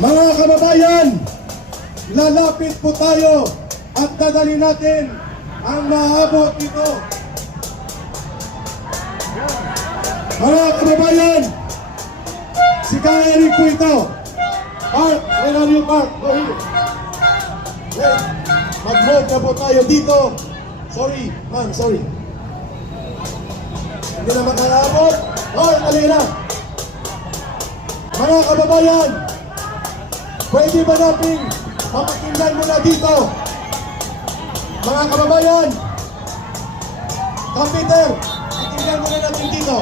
Mga kababayan, lalapit po tayo at dadali natin ang mahabot dito. Mga kababayan, si Kaya po ito. Park, where are you, Park? Go here. Wait, mag-move na po tayo dito. Sorry, ma'am, sorry. Hindi na makaabot. Hoy, dali na. Mga kababayan, pwede ba natin mapakinggan muna dito? Mga kababayan, Kapiter, pakinggan muna natin dito.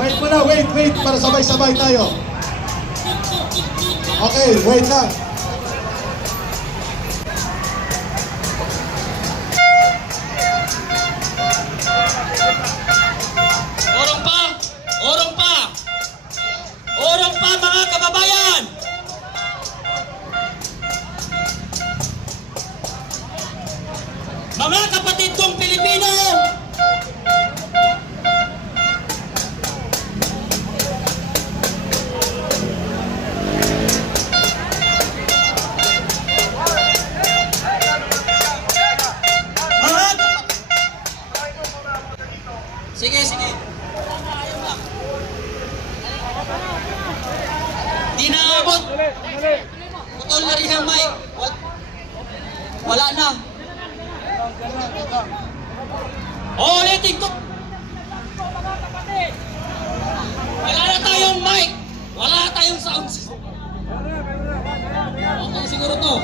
Wait muna, wait, wait, para sabay-sabay tayo. Okay, wait lang. Ang mic. Wal- Wala na. Oh, ulitin ko. Wala na tayong mic. Wala na tayong sound. Okay, siguro to.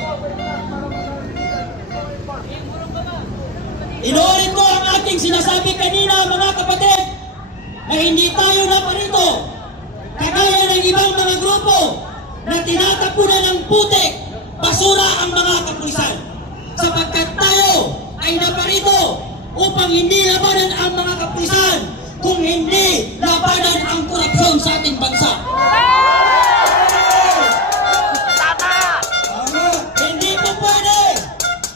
Inuulit ko ang ating sinasabi kanina mga kapatid na hindi tayo naparito kagaya ng ibang mga grupo na tinatapunan ng putik, ang mga kapulisan. Sapagkat tayo ay naparito upang hindi labanan ang mga kapulisan kung hindi labanan ang korupsyon sa ating bansa. Hindi po pwede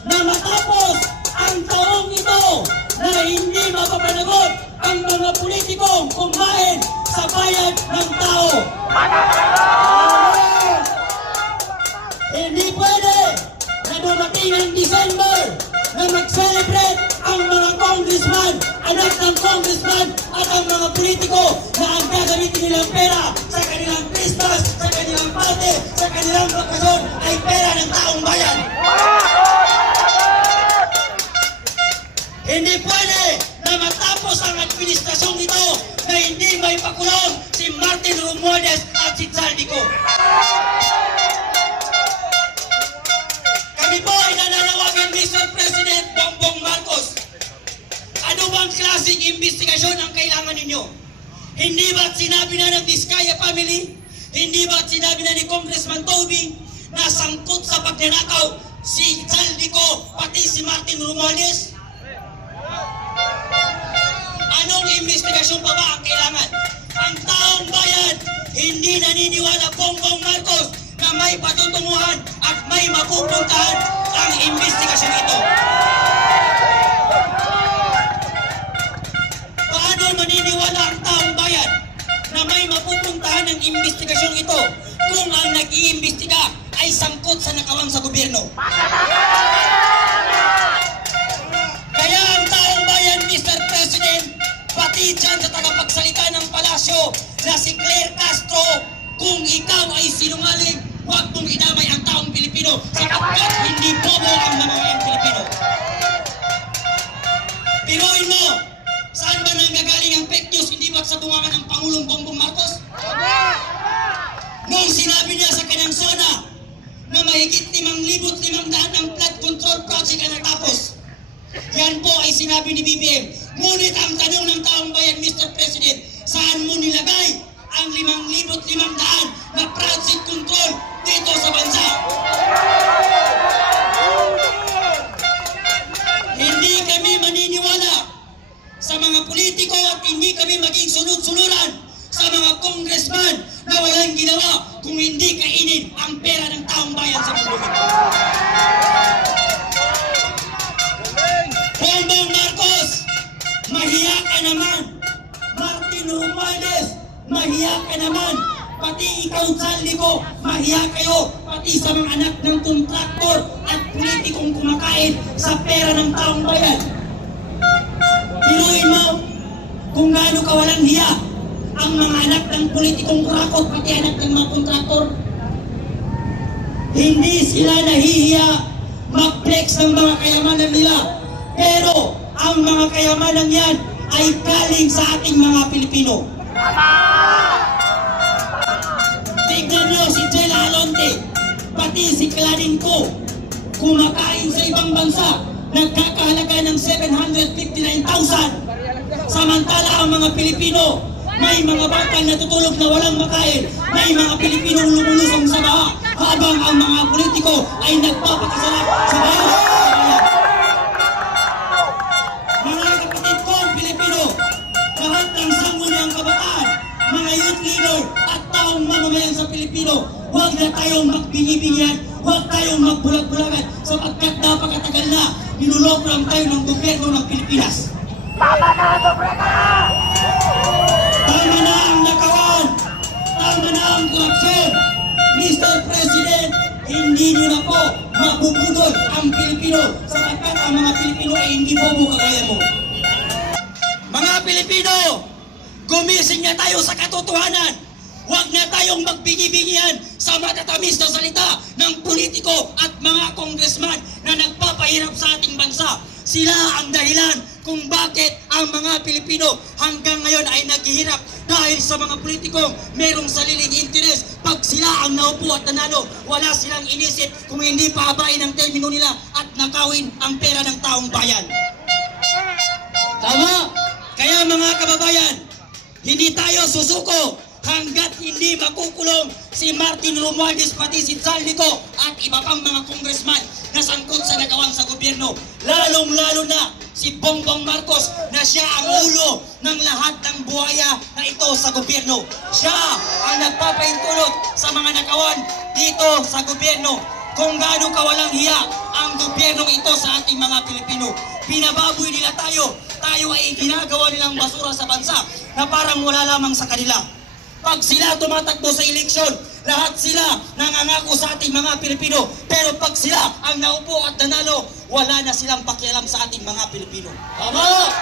na matapos ang taong ito na hindi mapapanagot ang mga politikong kumain sa bayad ng tao. Hindi ang December na mag-celebrate ang mga congressman, anak ng congressman at ang mga politiko na ang gagamitin nilang pera sa kanilang Christmas, sa kanilang party, sa kanilang bakasyon ay pera ng taong bayan. Hindi pwede na matapos ang administrasyong ito na hindi may pakulong si Martin Romualdez at si Zaldico. Klaseng investigasyon ang kailangan ninyo? Hindi ba't sinabi na ng Vizcaya family? Hindi ba't sinabi na ni Congressman Toby na sangkot sa pagnanakaw si Zaldico pati si Martin Romualdez? Anong investigasyon pa ba ang kailangan? Ang taong bayan hindi naniniwala Bongbong Marcos na may patutunguhan at may mapupuntahan ang investigasyon ito. Mapupuntahan ang investigasyon ito kung ang nag-iimbestiga ay sangkot sa nakawang sa gobyerno? Kaya ang taong bayan, Mr. President, pati dyan sa tagapagsalita ng palasyo na si Claire Castro, kung ikaw ay sinungaling, huwag mong inamay ang taong Pilipino sapagkat hindi bobo ang mamamayang Pilipino. Piruin mo, saan ba nanggagaling ang fake news? Hindi ba sa bungangan ng Pangulong Bongbong Marcos? Nung sinabi niya sa kanyang zona na mahigit 5,500 ang flood control project ang natapos, yan po ay sinabi ni BBM. Ngunit ang tanong ng taong bayan, Mr. President, saan mo nilagay ang 5,500 na project control dito sa bansa? Hindi kami maniniwala sa mga politiko at hindi kami mga congressman na walang ginawa kung hindi kainin ang pera ng taong bayan sa mundo. Bongbong Marcos, mahiya ka naman. Martin Romualdez, mahiya ka naman. pati ikaw, Saldi ko, mahiya kayo, pati sa mga anak ng kontraktor at politikong kumakain sa pera ng taong bayan. Pinuin mo kung gaano ka walang hiya ang mga anak ng politikong kurakot, pati anak ng mga kontraktor. Hindi sila nahihiya mag-flex ng mga kayamanan nila. Pero ang mga kayamanan yan ay galing sa ating mga Pilipino. Tignan nyo si Jela Alonte, pati si Clarin kumakain sa ibang bansa, nagkakahalaga ng 759,000. Samantala ang mga Pilipino, may mga batang natutulog na walang makain, may mga Pilipino lumulusong sa baha, habang ang mga politiko ay nagpapakasarap sa bayan. Mga kapatid kong Pilipino, lahat ng sangguniang kabataan, mga youth leader at taong mamamayan sa Pilipino, huwag na tayong magbingi-bingihan, huwag tayong magbulag-bulagan sapagkat napakatagal na nilulokram tayo ng gobyerno ng Pilipinas. Tama na ang nakawan! Tama na ang korupsyon! Mr. President, hindi nyo na po mabubudol ang Pilipino sapagkat ang mga Pilipino ay hindi bobo kagaya mo. Mga Pilipino, gumising na tayo sa katotohanan. Huwag na tayong magbingi-bingihan sa matatamis na salita ng politiko at mga congressman na nagpapahirap sa ating bansa. Sila ang dahilan kung bakit ang mga Pilipino hanggang ngayon ay naghihirap dahil sa mga politikong merong sariling interes. Pag sila ang naupo at nanalo, wala silang inisip kung hindi pahabain ang termino nila at nakawin ang pera ng taong bayan. Tama! Kaya mga kababayan, hindi tayo susuko hanggat hindi makukulong si Martin Romualdez pati si Saldico at iba pang mga congressman na sangkot sa nagawang sa gobyerno. Lalong-lalo na si Bongbong Marcos na siya ang ulo ng lahat ng buhaya na ito sa gobyerno. Siya ang nagpapaintulot sa mga nakawan dito sa gobyerno kung gaano kawalang hiya ang gobyernong ito sa ating mga Pilipino. Binababoy nila tayo. Tayo ay ginagawa nilang basura sa bansa na parang wala lamang sa kanila. Pag sila tumatakbo sa eleksyon, lahat sila nangangako sa ating mga Pilipino. Pero pag sila ang naupo at nanalo, wala na silang pakialam sa ating mga Pilipino. Tama!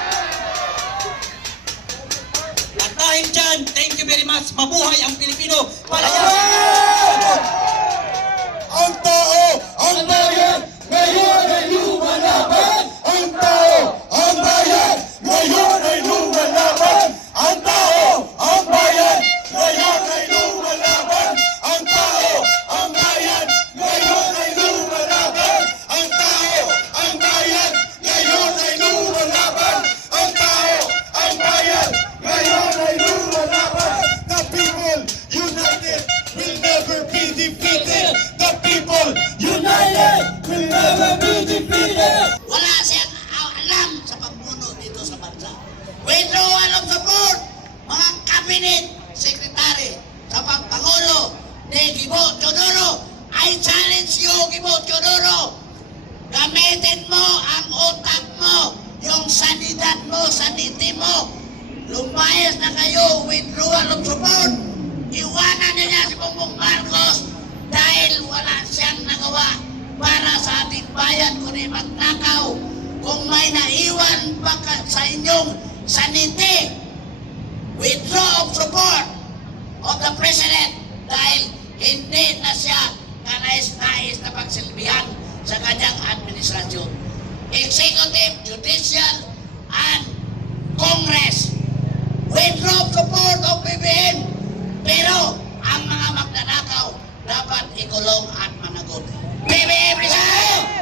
At dahil dyan, thank you very much. Mabuhay ang Pilipino. Palayasin! Ang tao, ang bayan, ngayon ay Lumayas na kayo, withdrawal of support. Iwanan niya si Bongbong Marcos dahil wala siyang nagawa para sa ating bayan kundi magnakaw. Kung may naiwan pa sa inyong saniti, withdraw of support of the President dahil hindi na siya kanais-nais na pagsilbihan sa kanyang administrasyon. Executive, Judicial, and Congress bedroom support of BBM. Pero ang mga magnanakaw dapat ikulong at managot. BBM Rizal!